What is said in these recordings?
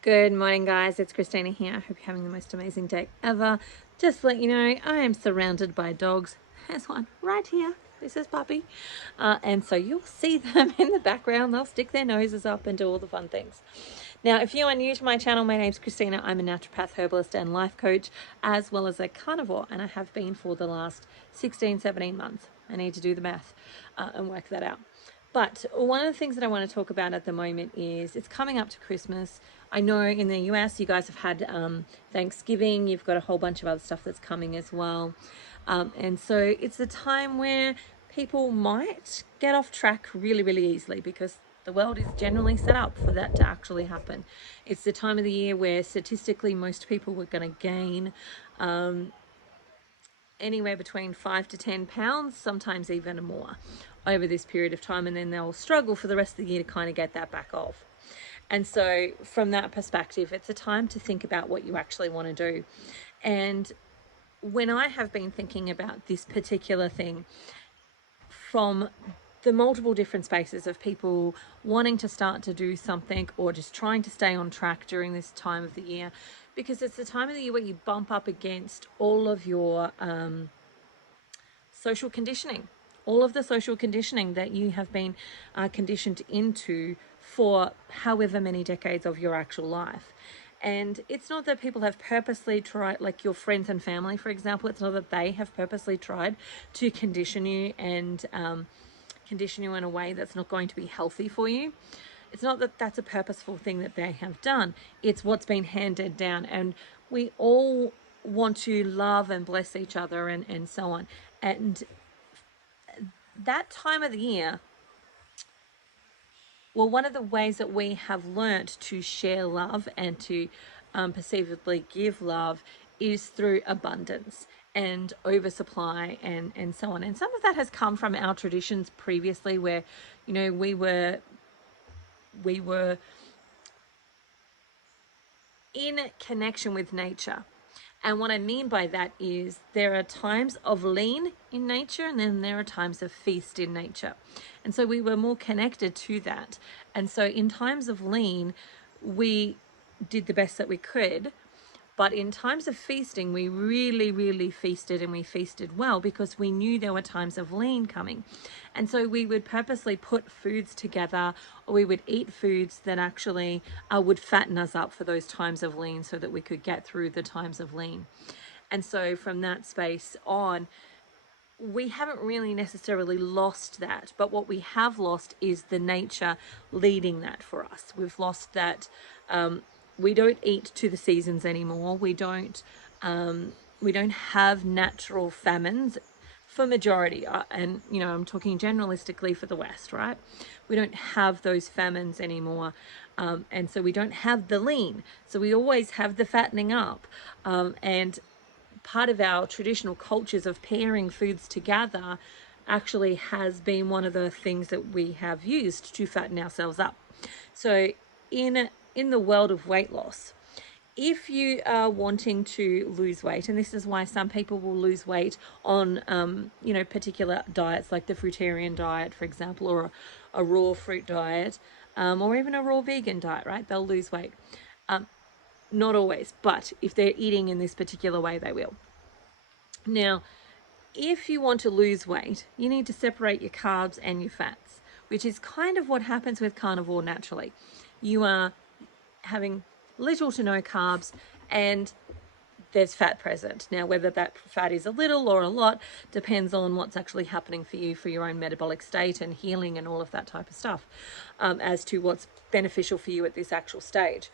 Good morning, guys. It's Christina here. I hope you're having the most amazing day ever. Just to let you know, I am surrounded by dogs. There's one right here. This is Puppy. And so you'll see them in the background. They'll stick their noses up and do all the fun things. Now, if you are new to my channel, my name's Christina. I'm a naturopath, herbalist, and life coach, as well as a carnivore, and I have been for the last 16, 17 months. I need to do the math and work that out. But one of the things that I want to talk about at the moment is it's coming up to Christmas. I know in the US you guys have had Thanksgiving. You've got a whole bunch of other stuff that's coming as well. And so it's a time where people might get off track really, really easily because the world is generally set up for that to actually happen. It's the time of the year where statistically most people are going to gain anywhere between 5 to 10 pounds, sometimes even more over this period of time, and then they'll struggle for the rest of the year to kind of get that back off. And so from that perspective, it's a time to think about what you actually want to do. And when I have been thinking about this particular thing from the multiple different spaces of people wanting to start to do something or just trying to stay on track during this time of the year, because it's the time of the year where you bump up against all of your social conditioning, all of the social conditioning that you have been conditioned into for however many decades of your actual life. And it's not that people have purposely tried, like your friends and family, for example, it's not that they have purposely tried to condition you and condition you in a way that's not going to be healthy for you. It's not that that's a purposeful thing that they have done. It's what's been handed down. And we all want to love and bless each other and so on. And that time of the year, well, one of the ways that we have learnt to share love and to perceivably give love is through abundance and oversupply and so on. And some of that has come from our traditions previously where, you know, we were in connection with nature. And what I mean by that is there are times of lean in nature and then there are times of feast in nature. And so we were more connected to that. And so in times of lean, we did the best that we could. But in times of feasting, we really, really feasted, and we feasted well because we knew there were times of lean coming. And so we would purposely put foods together, or we would eat foods that actually would fatten us up for those times of lean so that we could get through the times of lean. And so from that space on, we haven't really necessarily lost that, but what we have lost is the nature leading that for us. We've lost that. We don't eat to the seasons anymore. We don't have natural famines for majority, and you know, I'm talking generalistically for the West, right? We don't have those famines anymore, and so we don't have the lean. So we always have the fattening up, and part of our traditional cultures of pairing foods together actually has been one of the things that we have used to fatten ourselves up. So in the world of weight loss, if you are wanting to lose weight, and this is why some people will lose weight on you know, particular diets like the fruitarian diet, for example, or a raw fruit diet, or even a raw vegan diet, right? They'll lose weight. Not always, but if they're eating in this particular way, they will. Now, if you want to lose weight, you need to separate your carbs and your fats, which is kind of what happens with carnivore naturally. You are having little to no carbs and there's fat present. Now, whether that fat is a little or a lot depends on what's actually happening for you for your own metabolic state and healing and all of that type of stuff, as to what's beneficial for you at this actual stage.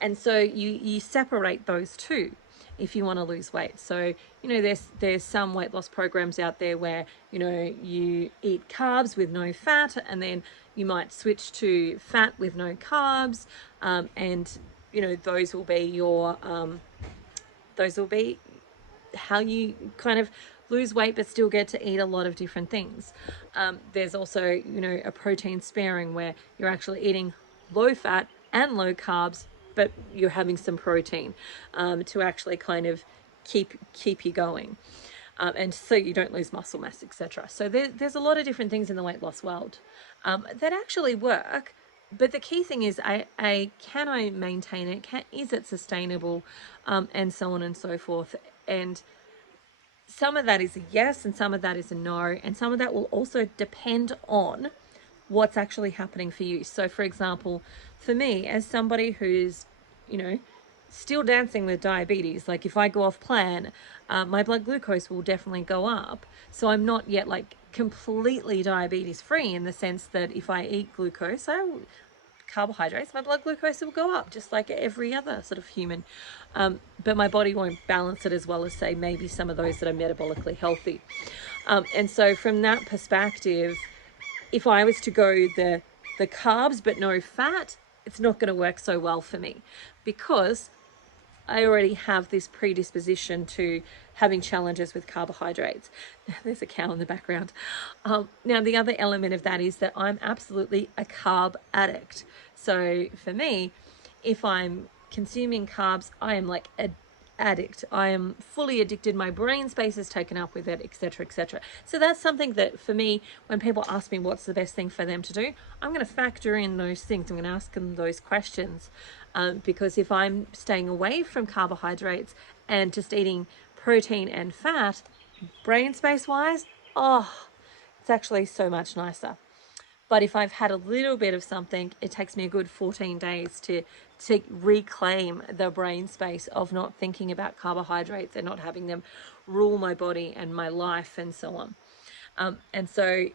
And so you separate those two if you want to lose weight. So, you know, there's some weight loss programs out there where, you know, you eat carbs with no fat, and then you might switch to fat with no carbs, and you know, those will be how you kind of lose weight but still get to eat a lot of different things. There's also, you know, a protein sparing where you're actually eating low fat and low carbs, but you're having some protein to actually kind of keep you going, and so you don't lose muscle mass, etc. So there's a lot of different things in the weight loss world that actually work, but the key thing is, can I maintain it? Is it sustainable? And so on and so forth. And some of that is a yes, and some of that is a no, and some of that will also depend on what's actually happening for you. So, for example, for me, as somebody who's, you know, still dancing with diabetes, like if I go off plan, my blood glucose will definitely go up. So I'm not yet like completely diabetes free, in the sense that if I eat glucose, carbohydrates, my blood glucose will go up just like every other sort of human. But my body won't balance it as well as, say, maybe some of those that are metabolically healthy. And so from that perspective, if I was to go the carbs but no fat, it's not going to work so well for me, because I already have this predisposition to having challenges with carbohydrates. There's a cow in the background. Now, the other element of that is that I'm absolutely a carb addict. So for me, if I'm consuming carbs, I am like a addict. I am fully addicted. My brain space is taken up with it, etc., etc. So that's something that for me, when people ask me what's the best thing for them to do, I'm going to factor in those things. I'm going to ask them those questions, because if I'm staying away from carbohydrates and just eating protein and fat, brain space wise, oh, it's actually so much nicer. But if I've had a little bit of something, it takes me a good 14 days to reclaim the brain space of not thinking about carbohydrates and not having them rule my body and my life and so on. And so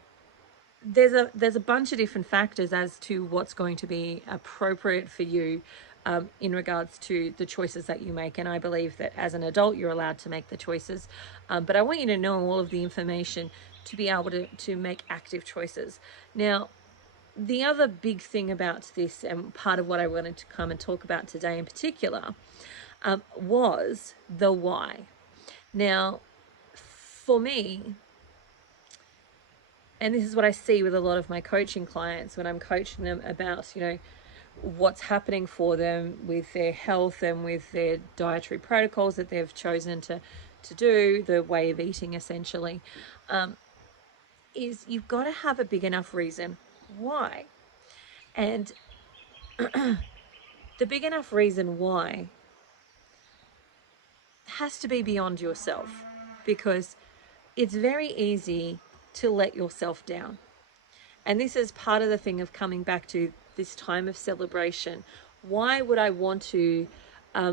there's a bunch of different factors as to what's going to be appropriate for you, in regards to the choices that you make. And I believe that as an adult, you're allowed to make the choices. But I want you to know all of the information to be able to make active choices. Now, the other big thing about this, and part of what I wanted to come and talk about today in particular, was the why. Now, for me, and this is what I see with a lot of my coaching clients when I'm coaching them about, what's happening for them with their health and with their dietary protocols that they've chosen to do, the way of eating essentially, is you've got to have a big enough reason why. And the big enough reason why has to be beyond yourself, because it's very easy to let yourself down. And this is part of the thing of coming back to this time of celebration. Why would I want to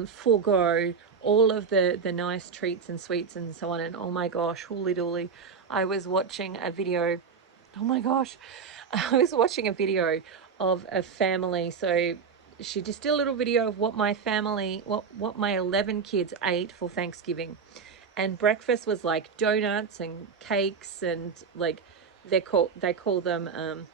forego all of the nice treats and sweets and so on? And oh my gosh, holy dooly, I was watching a video. Oh my gosh, I was watching a video of a family. So she just did a little video of what my family, what my 11 kids ate for Thanksgiving. And breakfast was like donuts and cakes, and like they call them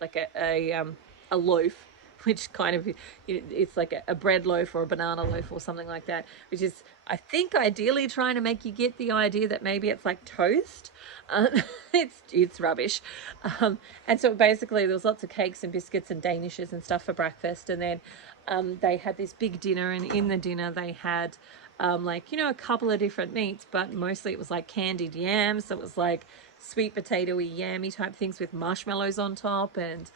like a loaf, which kind of, it's like a bread loaf or a banana loaf or something like that, which is, I think, ideally trying to make you get the idea that maybe it's like toast. It's rubbish. And so basically there was lots of cakes and biscuits and danishes and stuff for breakfast, and then they had this big dinner, and in the dinner they had a couple of different meats, but mostly it was like candied yams. So it was like sweet potato-y, yammy type things with marshmallows on top, and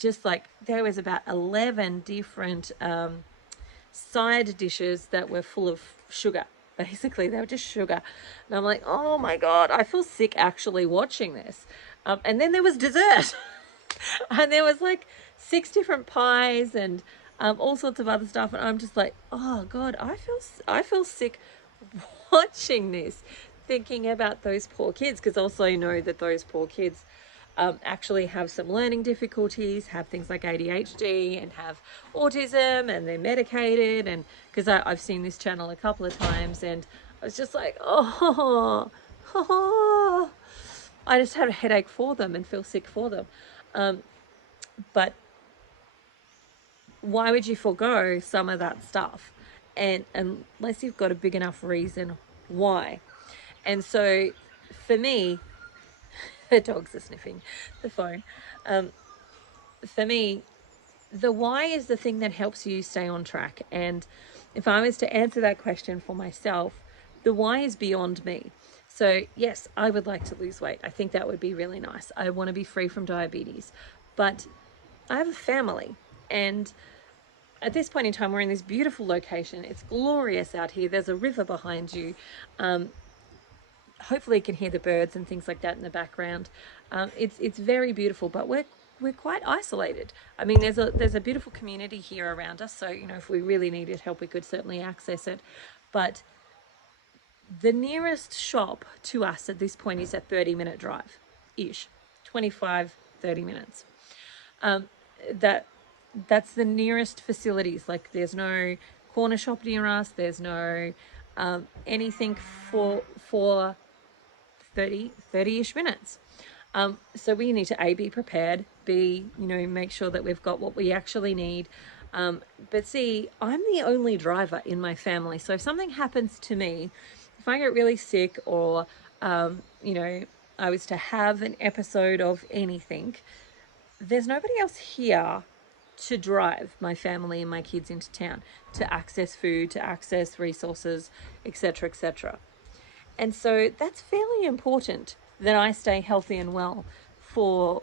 just like there was about 11 different side dishes that were full of sugar. Basically, they were just sugar. And I'm like, oh my God, I feel sick actually watching this. And then there was dessert. And there was like 6 different pies and all sorts of other stuff. And I'm just like, oh God, I feel sick watching this, thinking about those poor kids, because also you know that those poor kids actually have some learning difficulties, have things like ADHD and have autism, and they're medicated. And because I've seen this channel a couple of times, and I was just like, oh, I just had a headache for them and feel sick for them. But why would you forego some of that stuff? And unless you've got a big enough reason why. And so for me, the dogs are sniffing the phone. For me, the why is the thing that helps you stay on track. And if I was to answer that question for myself, the why is beyond me. So yes, I would like to lose weight. I think that would be really nice. I want to be free from diabetes. But I have a family, and at this point in time, we're in this beautiful location. It's glorious out here. There's a river behind you. Hopefully you can hear the birds and things like that in the background. It's very beautiful, but we're quite isolated. I mean, there's a beautiful community here around us, so if we really needed help, we could certainly access it. But the nearest shop to us at this point is a 30-minute drive ish, 25, 30 minutes. That that's the nearest facilities. Like, there's no corner shop near us. There's no anything for 30-ish minutes. So we need to be prepared, make sure that we've got what we actually need. But see, I'm the only driver in my family. So if something happens to me, if I get really sick, or, I was to have an episode of anything, there's nobody else here to drive my family and my kids into town, to access food, to access resources, etc., etc. And so that's fairly important, that I stay healthy and well for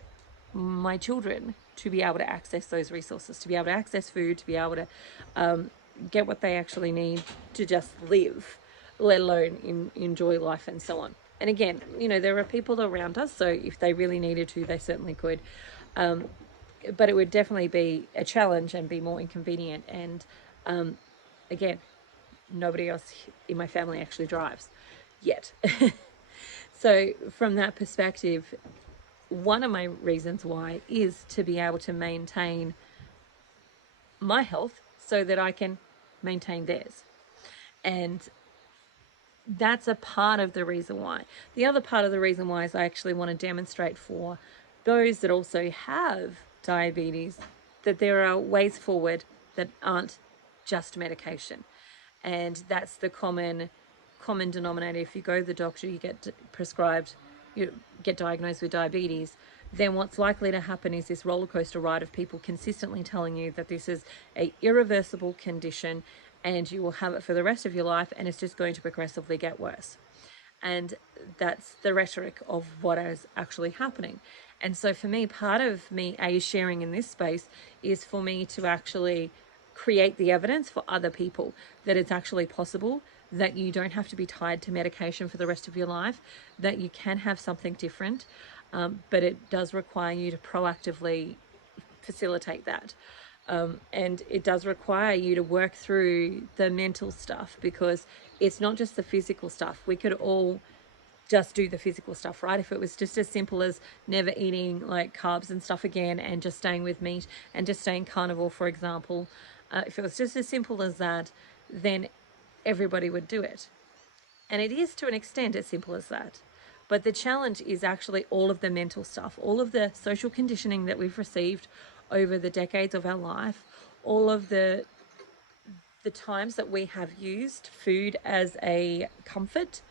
my children to be able to access those resources, to be able to access food, to be able to get what they actually need to just live, let alone enjoy life and so on. And again, there are people around us, so if they really needed to, they certainly could. But it would definitely be a challenge and be more inconvenient. And again, nobody else in my family actually drives yet. So from that perspective, one of my reasons why is to be able to maintain my health so that I can maintain theirs. And that's a part of the reason why. The other part of the reason why is I actually want to demonstrate for those that also have diabetes that there are ways forward that aren't just medication. And that's the common denominator. If you go to the doctor, you get prescribed, you get diagnosed with diabetes, then what's likely to happen is this roller coaster ride of people consistently telling you that this is a irreversible condition and you will have it for the rest of your life, and it's just going to progressively get worse. And that's the rhetoric of what is actually happening. And so for me, part of me sharing in this space is for me to actually create the evidence for other people that it's actually possible, that you don't have to be tied to medication for the rest of your life, that you can have something different, but it does require you to proactively facilitate that. And it does require you to work through the mental stuff, because it's not just the physical stuff. We could all just do the physical stuff, right? If it was just as simple as never eating like carbs and stuff again, and just staying with meat and just staying carnivore, for example, if it was just as simple as that, then everybody would do it. And it is, to an extent, as simple as that. But the challenge is actually all of the mental stuff, all of the social conditioning that we've received over the decades of our life, all of the times that we have used food as a comfort,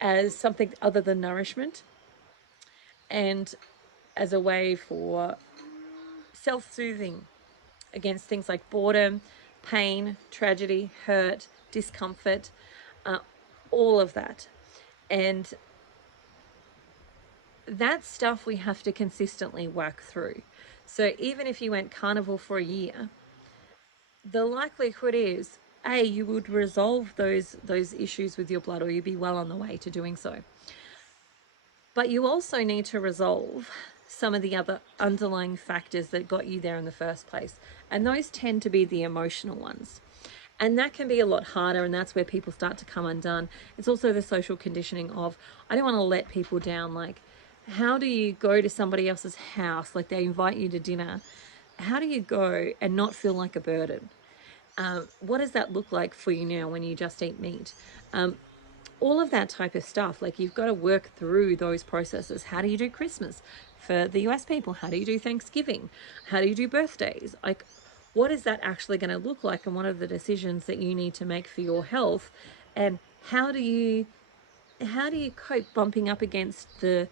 as something other than nourishment, and as a way for self-soothing against things like boredom, pain, tragedy, hurt, discomfort, all of that. And that stuff we have to consistently work through. So even if you went carnivore for a year, the likelihood is, you would resolve those issues with your blood, or you'd be well on the way to doing so. But you also need to resolve some of the other underlying factors that got you there in the first place. And those tend to be the emotional ones. And that can be a lot harder, and that's where people start to come undone. It's also the social conditioning of, I don't want to let people down. Like, how do you go to somebody else's house? Like, they invite you to dinner. How do you go and not feel like a burden? What does that look like for you now when you just eat meat? All of that type of stuff. Like, you've got to work through those processes. How do you do Christmas for the US people? How do you do Thanksgiving? How do you do birthdays? Like, what is that actually going to look like? And what are the decisions that you need to make for your health? And how do you cope bumping up against the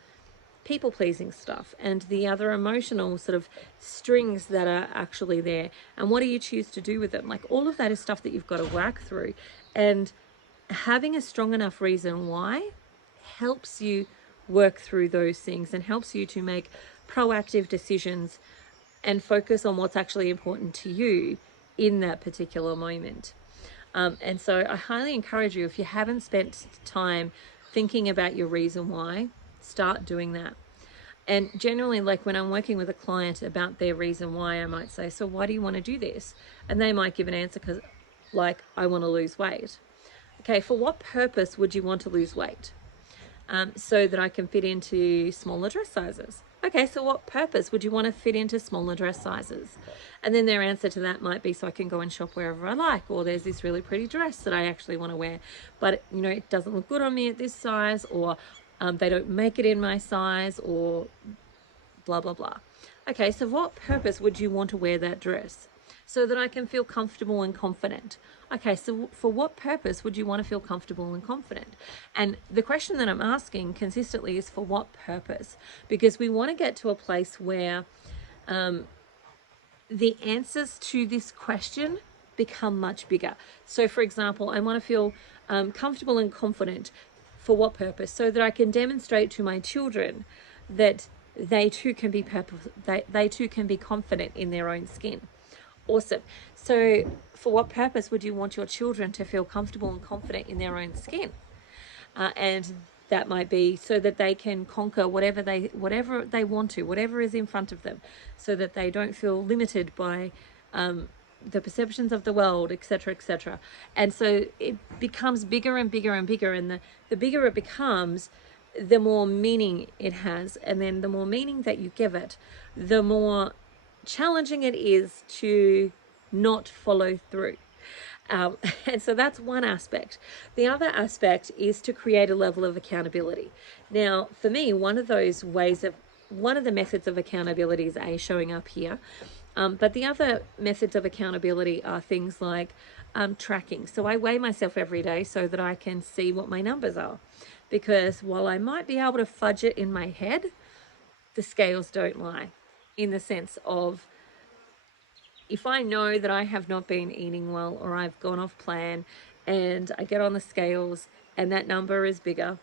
people-pleasing stuff and the other emotional sort of strings that are actually there? And what do you choose to do with them? Like, all of that is stuff that you've got to work through. And having a strong enough reason why helps you work through those things and helps you to make proactive decisions and focus on what's actually important to you in that particular moment. And so I highly encourage you, if you haven't spent time thinking about your reason why, start doing that. And generally, like when I'm working with a client about their reason why, I might say, so why do you want to do this? And they might give an answer because, like, I want to lose weight. Okay, for what purpose would you want to lose weight? So that I can fit into smaller dress sizes. Okay, so what purpose would you want to fit into smaller dress sizes? And then their answer to that might be, so I can go and shop wherever I like, or there's this really pretty dress that I actually want to wear, but it doesn't look good on me at this size, or they don't make it in my size, or blah, blah, blah. Okay, so what purpose would you want to wear that dress? So that I can feel comfortable and confident. Okay, so for what purpose would you want to feel comfortable and confident? And the question that I'm asking consistently is, for what purpose? Because we want to get to a place where the answers to this question become much bigger. So for example, I want to feel comfortable and confident. For what purpose? So that I can demonstrate to my children that they too can be they too can be confident in their own skin. Awesome. So for what purpose would you want your children to feel comfortable and confident in their own skin? And that might be so that they can conquer whatever they want to, whatever is in front of them, so that they don't feel limited by the perceptions of the world, etc., etc. And so it becomes bigger and bigger and bigger, and the bigger it becomes, the more meaning it has. And then the more meaning that you give it, the more challenging it is to not follow through. And so that's one aspect. The other aspect is to create a level of accountability. Now, for me, one of the methods of accountability is showing up here. But the other methods of accountability are things like tracking. So I weigh myself every day so that I can see what my numbers are. Because while I might be able to fudge it in my head, the scales don't lie, in the sense of, if I know that I have not been eating well, or I've gone off plan, and I get on the scales and that number is bigger,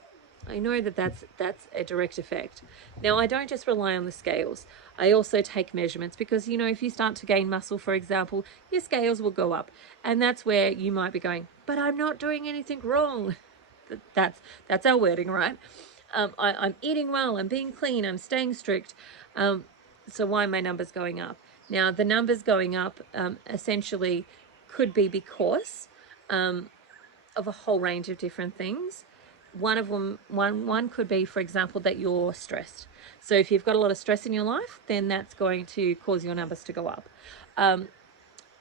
I know that that's a direct effect. Now, I don't just rely on the scales. I also take measurements, because, if you start to gain muscle, for example, your scales will go up. And that's where you might be going, but I'm not doing anything wrong. That's our wording, right? I'm eating well, I'm being clean, I'm staying strict. So why are my numbers going up? Now, the numbers going up essentially could be because of a whole range of different things. One could be, for example, that you're stressed. So if you've got a lot of stress in your life, then that's going to cause your numbers to go up.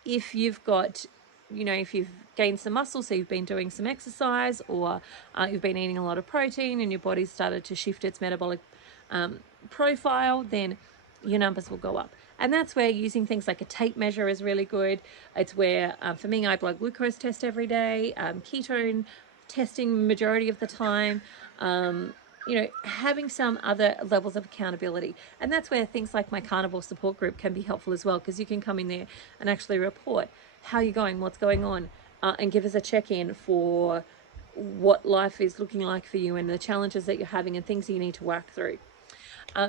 If you've got, if you've gained some muscle, so you've been doing some exercise, or you've been eating a lot of protein and your body's started to shift its metabolic profile, then your numbers will go up. And that's where using things like a tape measure is really good. It's where, for me, I blood glucose test every day, ketone testing majority of the time, having some other levels of accountability. And that's where things like my carnivore support group can be helpful as well, because you can come in there and actually report how you're going, what's going on, and give us a check-in for what life is looking like for you, and the challenges that you're having and things you need to work through.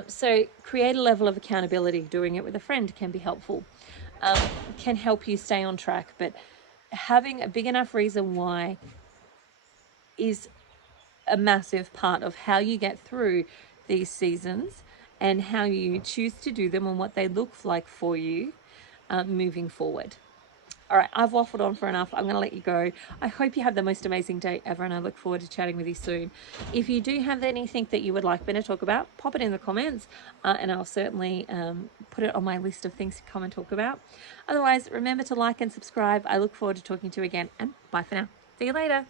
So create a level of accountability. Doing it with a friend can be helpful, can help you stay on track. But having a big enough reason why is a massive part of how you get through these seasons, and how you choose to do them, and what they look like for you moving forward. All right, I've waffled on for enough. I'm going to let you go. I hope you have the most amazing day ever, and I look forward to chatting with you soon. If you do have anything that you would like me to talk about, pop it in the comments, and I'll certainly put it on my list of things to come and talk about. Otherwise, remember to like and subscribe. I look forward to talking to you again, and bye for now. See you later.